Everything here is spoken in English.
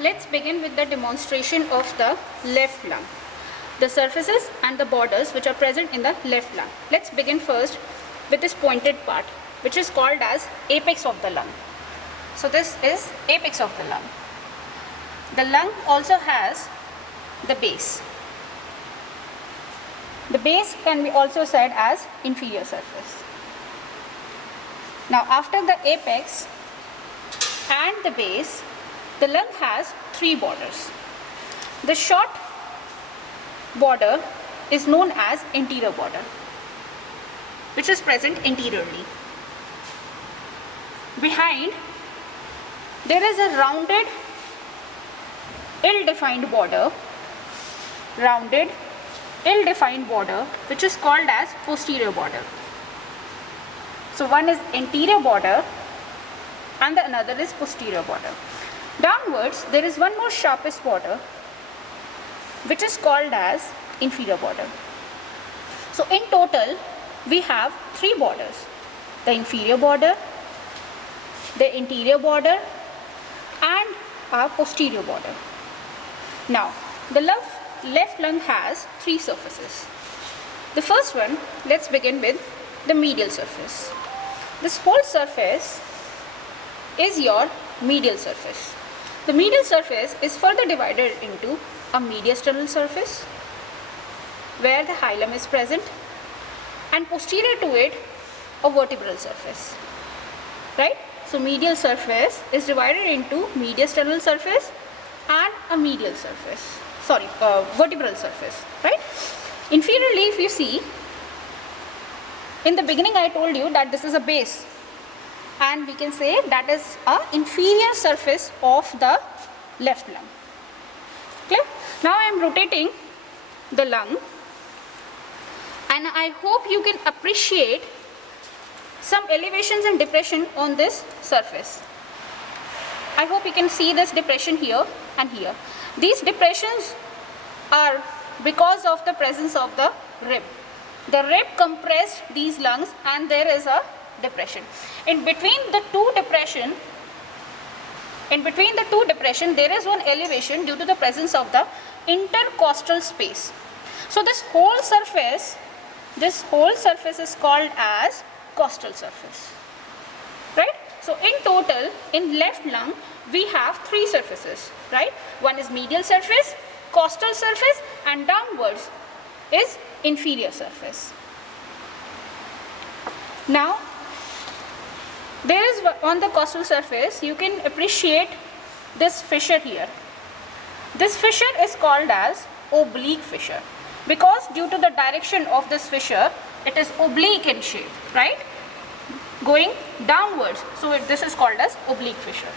Let's begin with the demonstration of the left lung, the surfaces and the borders which are present in the left lung. Let's begin first with this pointed part, which is called as apex of the lung. So this is apex of the lung. The lung also has the base. The base can be also said as inferior surface. Now after the apex and the base, the lung has three borders. The short border is known as anterior border, which is present anteriorly. Behind, there is a rounded, ill-defined border, which is called as posterior border. So one is anterior border and the another is posterior border. Downwards, there is one more sharpest border, which is called as inferior border. So in total, we have three borders: the inferior border, the anterior border, and our posterior border. Now, the left lung has three surfaces. The first one, let's begin with the medial surface. This whole surface is your medial surface. The medial surface is further divided into a mediastinal surface, where the hilum is present, and posterior to it, a vertebral surface. Right? So medial surface is divided into mediastinal surface and a medial surface. Vertebral surface. Right? Inferiorly, if you see, in the beginning I told you that this is a base, and we can say that is a inferior surface of the left lung. Clear? Now I am rotating the lung, and I hope you can appreciate some elevations and depression on this surface. I hope you can see this depression here and here. These depressions are because of the presence of the rib. The rib compressed these lungs and there is a depression. In between the two depression, there is one elevation due to the presence of the intercostal space. So this whole surface is called as costal surface. Right? So in total, in left lung, we have three surfaces. Right? One is medial surface, costal surface, and downwards is inferior surface. Now, there is on the costal surface, you can appreciate this fissure here. This fissure is called as oblique fissure, because due to the direction of this fissure, it is oblique in shape, right? Going downwards. So this is called as oblique fissure.